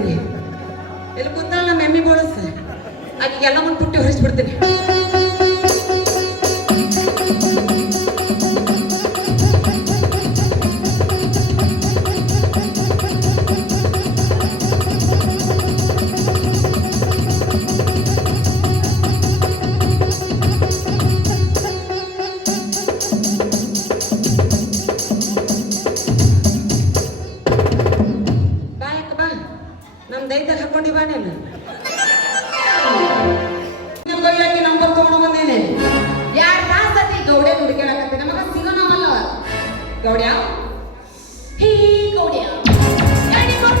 ಇಲ್ಲಿ ಕೂತಲ್ಲ ನಮ್ಮ ಎಮ್ಮಿ ಬೋಳಸ್ ಆಕೆಲ್ಲ ಮುಂದೆ ಪುಟ್ಟಿ ಹೊರಿಸ್ಬಿಡ್ತೀನಿ. ಹಾಕೊಂಡಿ ಬಾ ನೀನು ನಂಬರ್ ತಗೊಂಡು ಬಂದೇನೆ. ಯಾರು ಕಾಸತಿ ಗೌಡ್ಯ ಹುಡುಕ್ಯಾಡಕತ್ತೆ ನಮಗ ಸಿಗೋಣವಲ್ಲ ಗೌಡ್ಯ ಹೀ ಗೌಡ್ಯ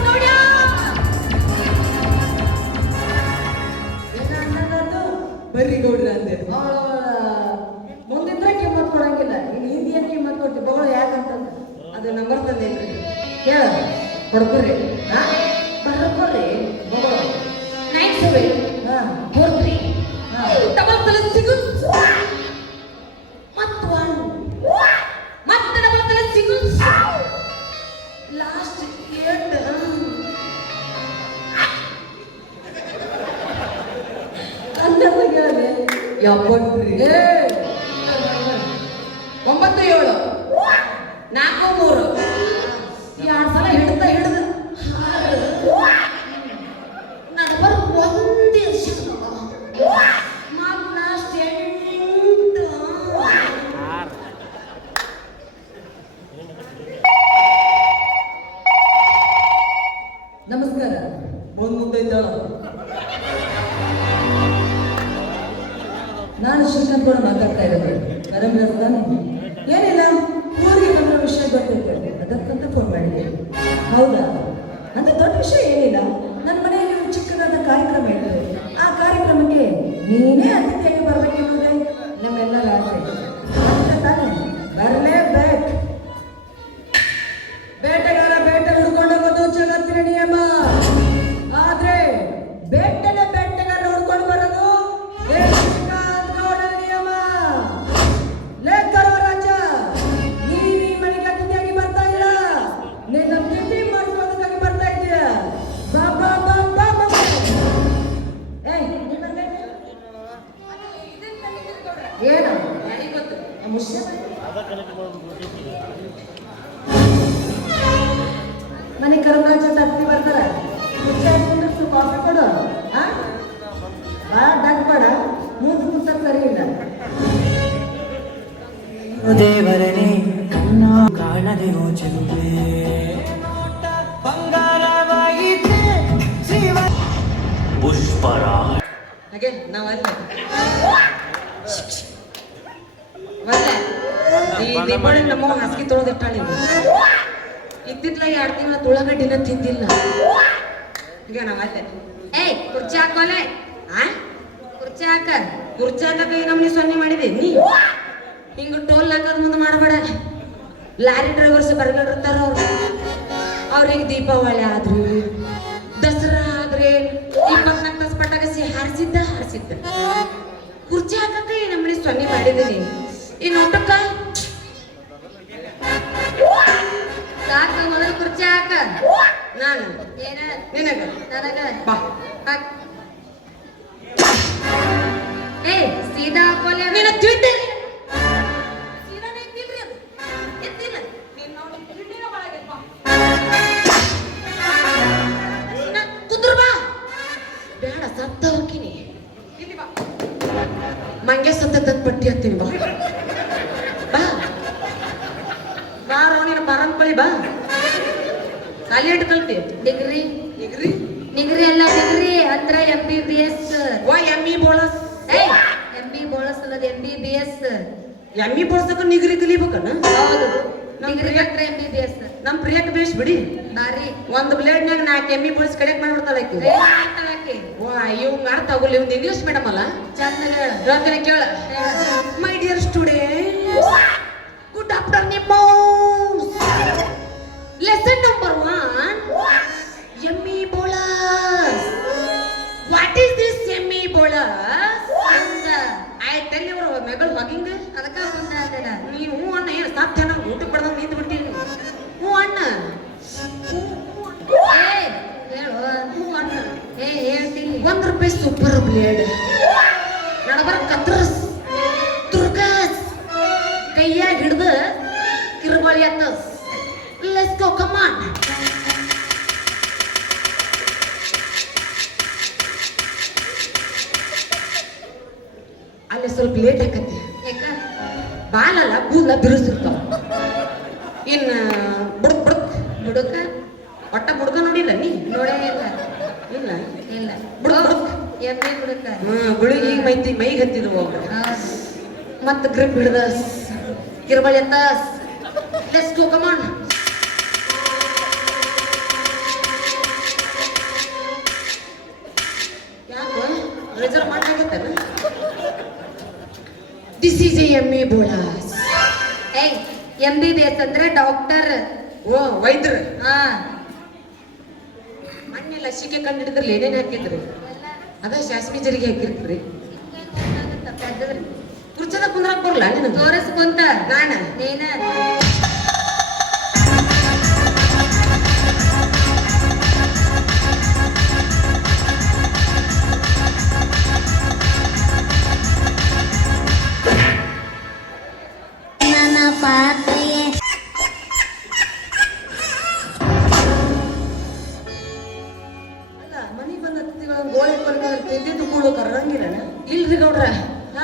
ಗೌಡ್ಯ ಬರ್ರಿ ಗೌಡ್ರ ಅಂದೆ. ಮುಂದಿದ್ರೆ ಕಿಮ್ಮತ್ ಕೊಡಂಗಿಲ್ಲ, ಈಗ ಹಿಂದಿಯ ಕಿಮ್ಮತ್ ಕೊಡ್ತೀವಿ ಬಗಳು ಯಾಕಂತ ಅದು ನಂಬರ್ ತಂದೇನ್ರಿ ಹೇಳ ಹೊಡ್ಕೊಡ್ರಿ ಬರ್ಕೊಡ್ರಿ 9743 ಡಬಲ್ ತಲೆ ಸಿಗು ಮತ್ತು ಮತ್ತೆ ಡಬಲ್ ತಲೆ ಸಿಗು ಲಾಸ್ಟ್ 8 ಅಂದರ್ಗೆ ಯಾವತ್ರಿ 97 43 2 ಸಲ ಹಿಡಿದ ನಡಬರ್ ಒಂದೇ ಲಾಸ್ಟ್ 8 ನಮಸ್ಕಾರ ಮುಂದೆ ನಾನು ಶ್ರೀಕಾಂತ್ ಕೂಡ ಮಾತಾಡ್ತಾ ಇರೋದು. ತಾನೆ ಏನಿಲ್ಲ, ಊರಿಗೆ ಬಂದಿರೋ ವಿಷಯ ಗೊತ್ತಿರ್ತದೆ ಅದಕ್ಕಂತ ಫೋನ್ ಮಾಡಿದೆ. ಹೌದಾ? ಅಂತ ದೊಡ್ಡ ವಿಷಯ ಏನಿಲ್ಲ, ನನ್ನ ಮನೆಯಲ್ಲಿ ಒಂದು ಚಿಕ್ಕದಾದ ಕಾರ್ಯಕ್ರಮ ಇರ್ತದೆ. ಆ ಕಾರ್ಯಕ್ರಮಕ್ಕೆ ನೀನೇ ಅತಿಥಿಯಾಗಿ ಬರಬೇಕೆನ್ನುವುದೇ ನಮ್ಮೆಲ್ಲರ ಆಸೆ. ತಾನೆ ಬರಲೇಬೇಕು. ಬೇಟೆಗಾರ ಬೇಟೆ ಹುಡ್ಕೊಂಡು ಹೋಗೋದು ಜಗತ್ತಿನ ನಿಯಮ. ಆದ್ರೆ ಬೇಟೆಗಾರ ಹುಡ್ಕೊಂಡು ಬರೋದು ನಿಯಮ. ಲೇಖರೋ ರಾಜ, ನೀನ್ ಈ ಮನೆಗೆ ಅತಿಥಿಯಾಗಿ ಬರ್ತಾ ಇಲ್ಲ, ನಿನ್ನ ತಿಂಡಿ ಮಾಡ್ಕೊಳ್ಳೋದಕ್ಕಾಗಿ ಬರ್ತಾ ಇದೀಯ. ಬಾಬಾ ಬಾಬಾ ಬಾಬಾ ಏನು ಗೊತ್ತು ಮನೆ ಕರ್ಮರಾಜ ಅತ್ತಿ ಬರ್ತಾರ. ಕಾಫಿ ಕೊಡು. ಭಾಳ ಡಗ್ ಬೇಡ, ಮೂರು ಕೂತ ಸರಿ ಇಲ್ಲ. ದೇವರನೇ ಕಣ್ಣ ಕಾಣದೆಯೋ ಚೆಲುವೆ ಬಂಗಾರವಾಯಿತೆ ಜೀವ ಪುಷ್ಪರಾಜ್. ಹಾಗೆ ನಾವಲ್ಲೇ ದೀಪಾವಳಿ ನಮ್ಮ ಹಾಸಿಗೆ ತೊಳೆದಿಟ್ಟ ನೀವು ಇತ್ತಿತ್ಲ 2 ತಿಂಗಳ ತುಳಗಡ್ಡಿನ ತಿಂದಿಲ್ಲ. ಈಗ ನಾವಲ್ಲೇ ಏಯ್ ಕುರ್ಚಿ ಹಾಕೋಲೆ ಕುರ್ಚಿ ಹಾಕಕ ನಮ್ನಿ ಸೊನ್ನೆ ಮಾಡಿದೆ ನೀ ಹಿಂಗ ಟೋಲ್ ಹಾಕೋದ್ ಮುಂದೆ ಮಾಡಬೇಡ. ಲಾರಿ ಡ್ರೈವರ್ಸ್ ಬರ್ಗಳಿರ್ತಾರ ಅವ್ರಿಗೆ ದೀಪಾವಳಿ ಆದ್ರಿ ದಸರಾ ಆದ್ರೆ 24 ತಾಸು ಪಟಾಕಸಿ ಹಾರಿಸಿದ್ದ ಕುರ್ಚಿ ಹಾಕಕ್ಕೆ ನಮ್ಮನೆ ಸೊನ್ನೆ ಮಾಡಿದ್ದೀನಿ. ಇನ್ನು ಊಟಕ್ಕ ಸಾಕ ಮೊದಲು ಕುರ್ಚಿ ಹಾಕ. ನಾನು ನಿನಗ ಏ ಸೀದಾ ಹಾಕೋಲೆ ನಿನ್ನ ತಿಳ್ದೆ ಬೇಡ ಸತ್ತ ಹೋಗ್ತೀನಿ. ಮಂಗೆ ಸತ್ತ ಪಟ್ಟಿ ಹತ್ತೀನಿ ಬಾ ಬಾರೋ ನೀನು ಬರಂಗ್ ಬಳಿ ಬಾ. ಸಾಲಿ ಎಟ್ ಕಲ್ತಿ ಡಿಗ್ರಿ ಡಿಗ್ರಿ ಡಿಗ್ರಿ ಅಲ್ಲ ಡಿಗ್ರಿ ಅಂದ್ರ MBBS ಓ ಎಮ್ಮಿ ಬೋಳಸ್ MB ಬೋಳಸ್ ಅಲ್ಲದ MBBS ಎಮ್ಮಿ ಬೋಳ್ಸಕ ನಿಗ್ರಿ ಕಲಿಬೇಕನ ಹೌದು ಡಿಗ್ರಿ ಅಂದ್ರ MBBS ನಮ್ ಪ್ರಿಯಕ್ ಬೇಸ್ ಬಿಡಿ ಬಾರಿ ಒಂದ್ ಬ್ಲೇಡ್ನ್ಯಾಗ 4 ಎಮ್ಮಿ ಬೋಳ್ಸ್ ಕಡೆಕ್ ಮಾಡ್ಬಿಡ್ತಾಳ ಆಕಿ ಮಾಡ್ತಾಳಾಕಿ ವಾ ಇವ್ ಅರ್ಥ ಆಗೋಲ್ಲ ಇವ್ನ ಇಂಗ್ಲಿಷ್ ಮೇಡಮ್ ಅಲ್ಲ ಚಂದ ಹೇಳ ಹೇಳ್ತೀನಿ ಕೇಳ my dear student good afternoon lesson number 1 ಎಮ್ಮಿ ಬೋಳಸ್ ವಾಟ್ ಈಸ್ ದಿಸ್ ಎಮ್ಮಿ ಬೋಳಸ್ ಅಂದ ಆಯ್ತಲ್ಲಿ ಅವ್ರ ಮಗಳು ಮಗಿಂಗ ಅದಕ್ಕ ಮುಂದಾದನ ನೀವು ಅಣ್ಣ ಏನು ಸಾಧ್ಯ ನಾವು ಊಟ ಪಡೆದಾಗ ನಿಂತು ಬಿಡ್ತೀನಿ ಹ್ಞೂ ಅಣ್ಣ ಏ ಹೇಳು ಹ್ಞೂ ಅಣ್ಣ ಹೇಳ್ತೀನಿ ₹1 ಸೂಪರ್ ಬ್ಲೇಡ್ ನಡಬರ ಕತ್ರಸ್ ತುರ್ಕಸ್ ಕೈಯಾಗ ಹಿಡ್ದ ಕಿರುಬಳಿ ಅತ್ತಸ್ ಲೆಟ್ಸ್ ಗೋ ಕಮ್ ಆನ್ ಅಲ್ಲಿ ಸ್ವಲ್ಪ ಲೇಟ್ ಆಕತಿ ಯಾಕ ಬಾಲಲ್ಲ ಕೂದಲ ಬಿರುಸಿರ್ತಾವ ಇನ್ನ ಬುಡಕ್ ಬುಡಕ್ ಬುಡುಕ ಒಟ್ಟ ಬುಡ್ಕ ನೋಡಿಲ್ಲ ನೀ ನೋಡೇ ಇಲ್ಲ ಇಲ್ಲ ಇಲ್ಲ ಬುಡಕ್ ಬುಡಕ್ ಎಮ್ಮೆ ಬುಡುಕ ಗುಳಿಗೆ ಈಗ ಮೈಗೆ ಹತ್ತಿದ್ವು ಹೌದು ಮತ್ತೆ ಗ್ರಿಪ್ ಹಿಡ್ದ ಕಿರುಬಳಿ ಅಂತ ಲೆಟ್ಸ್ ಗೋ ಕಮ್ ಆನ್ ಯಾಕೋ ರಿಸರ್ವ್ ಮಾಡಾಕತ್ತಲ್ಲ ದಿಸ್ ಈಸ್ ಎ ಎಮ್ಮಿ ಬೋಳಸ್ ಏಯ್ MBBS ಅಂದ್ರೆ ಡಾಕ್ಟರ್ ಓ ವೈದ್ಯರು ಹಾ ಮೊನ್ನೆ ಲಸಿಕೆ ಕಂಡು ಹಿಡಿದ್ರಲ್ಲಿ ಏನೇನು ಹಾಕಿದ್ರಿ ಅದ ಶಾಸ್ಮಿ ಜರಿಗೆ ಹಾಕಿರ್ತೀರಿ ಕುರ್ಚದ ಕುಂದ್ರಾಕ್ ಬರಲ್ಲ ನಿನಗೆ ತೋರಿಸ್ಕೊಂತ ನಾನ ನೀನ ಅಲ್ಲ ಮನಿ ಬಂದ ಅತಿಥಿಗಳನ್ನ ಗೋಳಿ ಕೊಲ್ಕ ತಿಂದಿದ್ದು ಕೂಳು ಕರಂಗಿಲ್ಲ ಇಲ್ರಿ ಗೌಡ್ರ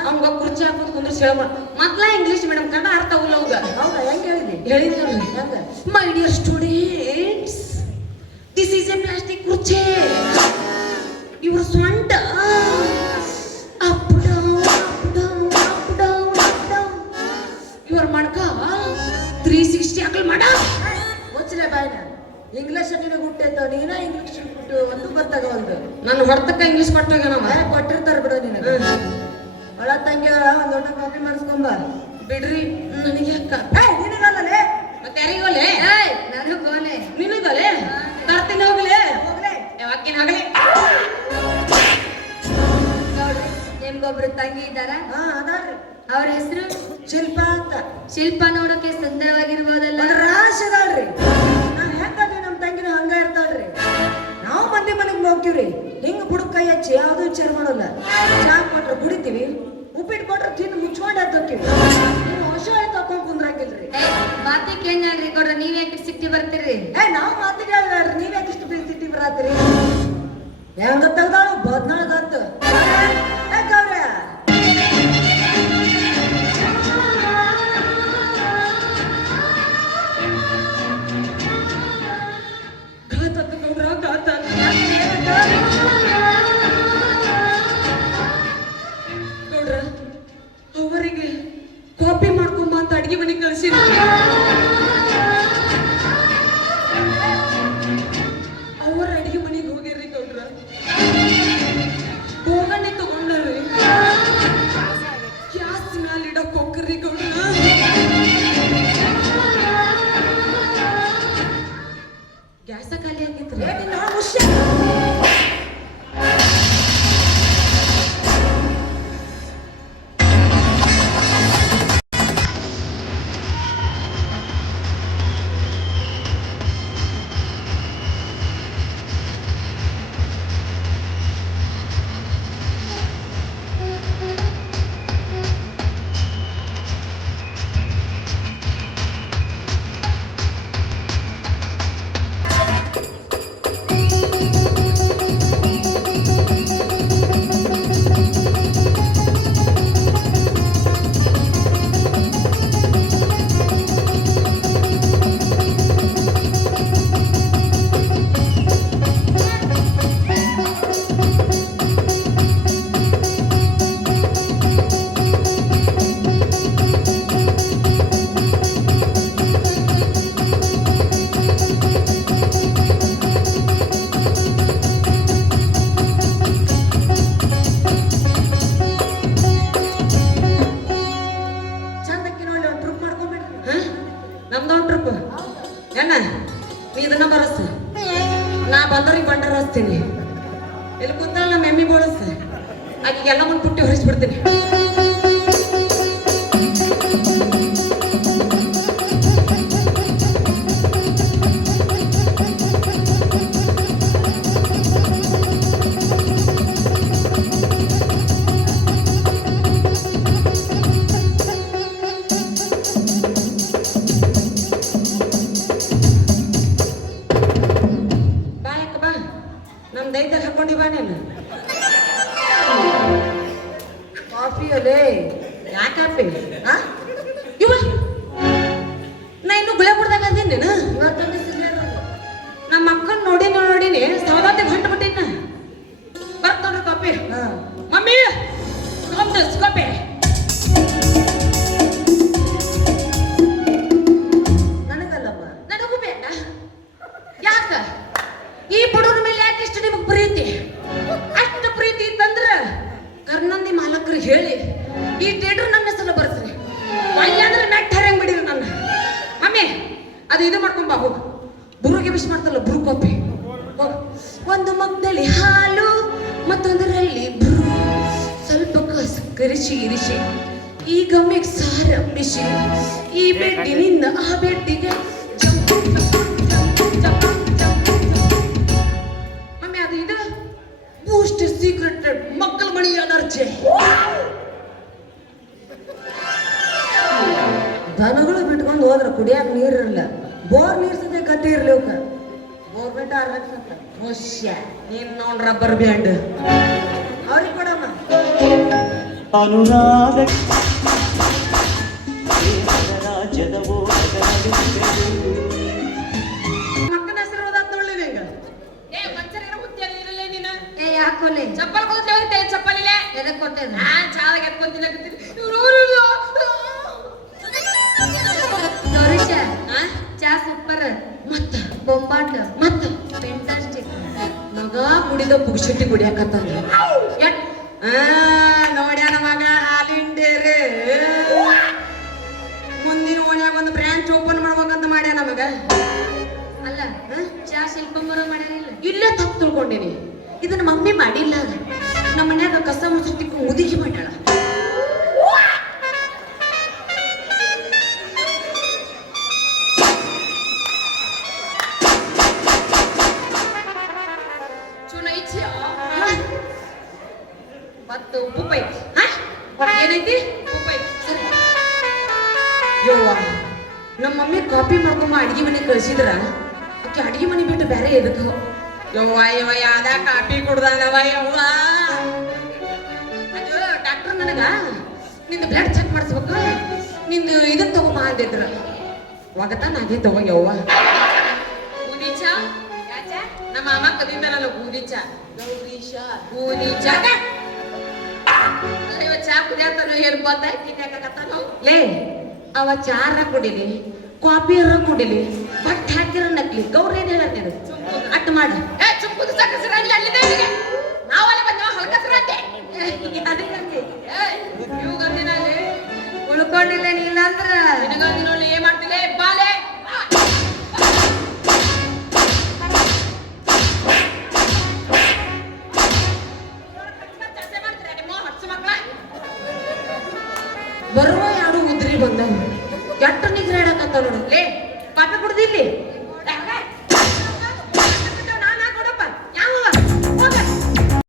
ಅವಂಗ ಕುರ್ಚಿ ಹಾಕೋದು ಕುಂದ್ರಿಸಿ ಹೇಳ ಮೊದ್ಲ ಇಂಗ್ಲಿಷ್ ಮೇಡಮ್ ಕನ್ನಡ ಅರ್ಥ ಆಗಲ್ಲ ಅವಾಗ ಹೌದಾ ಹೆಂಗ್ ಹೇಳಿದ್ರಿ ಹೇಳಿದ್ರಿ ಹೆಂಗ my dear students this is a plastic ಕುರ್ಚಿ ಇವ್ರ ಸ್ವಂಟ up down up down up down up down ಇವ್ರ ಮಡ್ಕ 360 ಹಾಕಲ್ ಮಾಡ ಮುಚ್ಚಲೆ ಬಾಯ್ನ ಇಂಗ್ಲಿಷ್ ನಿನಗೆ ಹುಟ್ಟಿದ್ದ ನೀನ ಇಂಗ್ಲಿಷ್ ಬಿಟ್ಟು ಒಂದು ಗೊತ್ತಾಗವಲ್ದು ನನ್ನ ಹೊಡ್ತಕ್ಕ ಇಂಗ್ಲಿಷ್ ಕೊಟ್ಟೋಗ ನಾವು ಕೊಟ್ಟಿರ್ತಾರ ಬಿಡು ನಿನಗೆ ಒಳ ತಂಗಿ ಒಂದ್ ದೊಡ್ಡ ಕಾಫಿ ಮಾಡಿಸ್ಕೊಂಬ ಬಿಡ್ರಿ ನನಗೆ ಅಕ್ಕ ನಿನಗಲ್ಲೇ ಮತ್ತೆ ಯಾರಿಗೋಲೆ ಏಯ್ ನನಗೋಲೆ ನಿನಗೋಲೆ ತರ್ತೀನಿ ಹೋಗ್ಲೆ ಹೋಗ್ಲೇ ಯಾವಾಗಿನ ಆಗಲಿ ನೋಡ್ರಿ ನಿಮ್ಗೊಬ್ರು ತಂಗಿ ಇದ್ದಾರ ಹಾ ಅದಾಳ್ರಿ ಅವ್ರ ಹೆಸರು ಶಿಲ್ಪ ಅಂತ ಶಿಲ್ಪ ನೋಡೋಕೆ ಸುಂದರವಾಗಿರ್ಬೋದಲ್ಲ ಒಂದ್ ರಾಶಿ ಅದಾಳ್ರಿ ನಾವ್ ಹೆಂಗದ್ರಿ ನಮ್ ತಂಗಿನ ಹಂಗ ಇರ್ತಾಳ್ರಿ ನಾವು ಮಂದಿ ಮನೆಗ್ ಹೋಗ್ತೀವ್ರಿ ಹಿಂಗ ಬುಡಕ್ ಕೈ ಹಚ್ಚಿ ಯಾವ್ದು ವಿಚಾರ ಮಾಡಲ್ಲ ಚಾ ಕೊಟ್ರ ಕುಡಿತೀವಿ ಉಪ್ಪಿಟ್ಟು ಕೊಟ್ರ ತಿಂದು ಮುಚ್ಕೊಂಡ್ ಎದ್ದೋಕ್ಕಿವಿ ನೀವು ಹೊಸ ತಕೊಂಡ್ ಕುಂದ್ರಾಕಿಲ್ರಿ ಏ ಮಾತಿ ಕೇಂದ್ರಿ ಕೊಡ್ರ ನೀವ್ ಯಾಕೆ ಸಿಟ್ಟಿ ಬರ್ತೀರಿ ನಾವು ಮಾತಿಗೆ ಹೇಳ್ರಿ ನೀವ್ ಯಾಕೆ ಇಷ್ಟು ಬಿಸಿಟ್ಟಿ ಬರತ್ತೀರಿ ಹೆಂಗ ತೆಗ್ದಾಳು ಬದ್ನಾಳ್ಗತ್ತು ಯಾಕವ್ರೆ ಘಾತಕ ಗೌಡ್ರ ಘಾತಕ ಗೌಡ್ರ ಅವರಿಗೆ ಕಾಪಿ ಮಾಡ್ಕೊಂಬ ಅಂತ ಅಡ್ಗೆ ಮನೆಗೆ ಕಳಿಸಿ ಅವ್ರ ಅಡಿಗೆ ಮನೆಗೆ ಹೋಗಿರ್ರಿ ಗೌಡ್ರ ನೀ ಇದನ್ನ ಬರಸ ನಾ ಬಂದವ್ರಿಗೆ ಬಂಡರ ಹಚ್ತೀನಿ ಇಲ್ಲಿ ಕೂತಲ್ಲ ನಮ್ಮ ಎಮ್ಮಿ ಬೋಳಸ ಆಕೆಗೆಲ್ಲ ಮುಂದೆ ಪುಟ್ಟಿ ಹೊರಿಸ್ಬಿಡ್ತೀನಿ ನಮ್ ದೈತ್ಯಾಗ ಹಾಕೊಂಡಿ ಬಾ ನೀನು ಕಾಫಿ ಅಲ್ಲೇ ಯಾಕಪ್ಪಿ ಇವ ನಾ ಇನ್ನು ಗುಳೆ ಬಿಡ್ದಾಗ ಅದೀನಿ ನೀನು ಇವತ್ತೊಂದು ಸಿಲೆ ನಮ್ಮ ಅಕ್ಕನ ನೋಡಿನಿ ಸೌದಾತಿ ಹೊಂಟು ಬಿಟ್ಟಿನ ಬರ್ತ ನೋಡ್ರಿ ಕಾಪಿ ಮಮ್ಮಿ ನಮ್ದು ಕಾಪಿ ನನಗಲ್ಲಮ್ಮ ನನಗೂ ಬೇಡ ಯಾಕ ಈ ಬಡವ್ರ ಮೇಲೆ ಯಾಕೆ ಇಷ್ಟು ನಿಮಗೆ ಪ್ರೀತಿ ಅಷ್ಟು ಪ್ರೀತಿ ಇತ್ತಂದ್ರ ಕರ್ನಂದಿ ಮಾಲಕರಿಗೆ ಹೇಳಿ ಈ ಥಿಯೇಟರ್ ನನ್ನ ಹೆಸರು ಬರ್ಸ್ರಿ ಅಲ್ಲಾಂದ್ರೆ ನೆಟ್ ಹರಂಗ್ ಬಿಡಿರಿ ನನ್ನ ಮಮ್ಮಿ ಅದು ಇದು ಮಾಡ್ಕೊಂಡ್ ಬಾ ಹೋಗು ಬುರುಗೆ ವಿಶ್ ಮಾಡ್ತಲ್ಲ ಬುರು ಕಾಪಿ ಒಂದು ಮಗ್ದಲ್ಲಿ ಹಾಲು ಮತ್ತೊಂದರಲ್ಲಿ ಬ್ರೂ ಸ್ವಲ್ಪ ಕಸಕರಿಸಿ ಇರಿಸಿ ಈಗ ಮಿಕ್ಸಾರ ಮಿಶಿ ಈ ಬೆಡ್ಡಿನಿಂದ ಆ ಬೆಡ್ಡಿಗೆ ಮಮ್ಮಿ ಅದು ಇದು ಬೂಸ್ಟ್ ಸೀಕ್ರೆಟ್ ಮಕ್ಕಳ ಮಣಿ ಎನರ್ಜಿ ದನಗಳು ಬಿಟ್ಕೊಂಡು ಹೋದ್ರ ಕುಡಿಯಾಕ ನೀರಿರಲ್ಲ ಬೋರ್ ನೀರ್ ಸದ್ಯ ಗತಿ ಇರ್ಲಿ ಅವಕ್ಕ ಗೋರ್ಮೆಂಟ್ 6 ಲಕ್ಷ ಅಂತ ಮೋಶ್ಯ ನೀನ್ ನೋಡ್ ರಬ್ಬರ್ ಬ್ಯಾಂಡ್ ಅವ್ರಿಗೆ ಕೊಡಮ್ಮ ಅನುರಾಗ ರಾಜ್ಯದ ಮಕ್ಕನ ಹೆಸರು ಓದಾತ್ ನೋಡ್ಲಿ ನಿಂಗ ಏ ಮಂಚರೇನ ಮುತ್ಯಾನ ಇರಲ್ಲ ನೀನ ಏ ಯಾಕೋಲೆ ಚಪ್ಪಲ್ ಕೊಡ್ತೇ ಹೋಗ್ತೇ ಚಪ್ಪಲ್ ಇಲ್ಲೇ ಎದಕ್ ಕೊಟ್ಟೆ ನಾನ್ ಚಾದಾಗ ಎತ್ಕೊಂತೀನಿ ತೋರಿಸ ಚಾ ಸೂಪರ್ ಮತ್ತ ಬೊಂಬಾಟ್ ಮತ್ತ ಫೆಂಟಾಸ್ಟಿಕ್ ಮಗ ಕುಡಿದ ಪುಗ್ಶೆಟ್ಟಿ ಕುಡಿಯಾಕತ್ತಂದ ಎಟ್ ನೋಡ್ಯಾನ ಮಗ ಹಾಲಿಂಡೇರೆ ಮುಂದಿನ ಓಣ್ಯಾಗ ಒಂದು ಬ್ರಾಂಚ್ ಓಪನ್ ಮಾಡ್ಬೇಕಂತ ಮಾಡ್ಯಾನ ಮಗ ಅಲ್ಲ ಚಾ ಶಿಲ್ಪಂಬರ ಮಾಡ್ಯಾರಿಲ್ಲ ಇಲ್ಲೇ ತಪ್ಪು ತಿಳ್ಕೊಂಡಿನಿ ಇದನ್ನ ಮಮ್ಮಿ ಮಾಡಿಲ್ಲ ನಮ್ಮ ಮನ್ಯಾಗ ಕಸ ಮುಸುತ್ತಿಕ್ಕ ಮುದುಕಿ ಮಾಡ್ಯಾಳ ಮತ್ತು ಉಪ್ಪು ಪೈತಿ ಏನೈತಿ ಉಪ್ಪು ಪೈತಿ ಯವ್ವ ನಮ್ಮ ಮಮ್ಮಿ ಕಾಪಿ ಮಾಡ್ಕೊಂಬ ಅಡಿಗೆ ಮನೆಗೆ ಕಳ್ಸಿದ್ರ ಆಕೆ ಅಡಿಗೆ ಮನೆ ಬಿಟ್ಟು ಬೇರೆ ಎದಕ್ಕೆ ಯವ್ವ ಯವ್ವ ಯಾವ್ದ ಕಾಪಿ ಕುಡ್ದಾನವ ಯವ್ವ ಅದು ಡಾಕ್ಟರ್ ನನಗ ನಿಂದು ಬ್ಲಡ್ ಚೆಕ್ ಮಾಡಿಸ್ಬೇಕು ನಿಂದು ಇದನ್ನ ತಗೊಂಬ ಅಂದಿದ್ರ ಒಗತಾನ ಆಗೇ ತಗೋ ಯವ್ವ ಬೂದಿ ಚಾ ನಮ್ಮ ಅಮ್ಮ ಕದಿಂದಾರಲ್ಲ ಬೂದಿ ಚಾ ಬೂದಿ ಚಾ ಚಾ ಕುದಿಯತ್ತಾನ ಏನು ಗೊತ್ತಾಯ್ತು ಲೇ ಅವ ಚಾರ ಕುಡಿಲಿ ಕಾಪಿಯರ ಕುಡಿಲಿ ಬಟ್ ಹಾಕಿರ ನಕ್ಲಿ ಗೌರಿ ಏನ್ ಹೇಳತ್ತೇನೆ ಅಟ್ ಮಾಡ ಏ ಚುಪ್ಪುದು ಸಕ್ಕಸರ ಅಲ್ಲಿದೆ ಇಲ್ಲಿಗೆ ನಾವಲ್ಲ ಬಂದವ ಹಲ್ಕಸರಂತೆ ಇವುಗಂದಿನಲ್ಲಿ ಉಳ್ಕೊಂಡಿಲ್ಲ ನೀಲ್ಲ ಅಂದ್ರ ನಿನಗಂದಿನಲ್ಲಿ ಏನ್ ಮಾಡ್ತಿಲ್ಲ ಬಾಲೆ ಬರುವ ಯಾರು ಉದ್ರಿ ಬಂದವು ಎಟ್ಟು ನಿಗ್ರಾಡಕತ್ತ ನೋಡು ಲೇ ಕಾಪಿ ಕುಡ್ದಿಲ್ಲಿ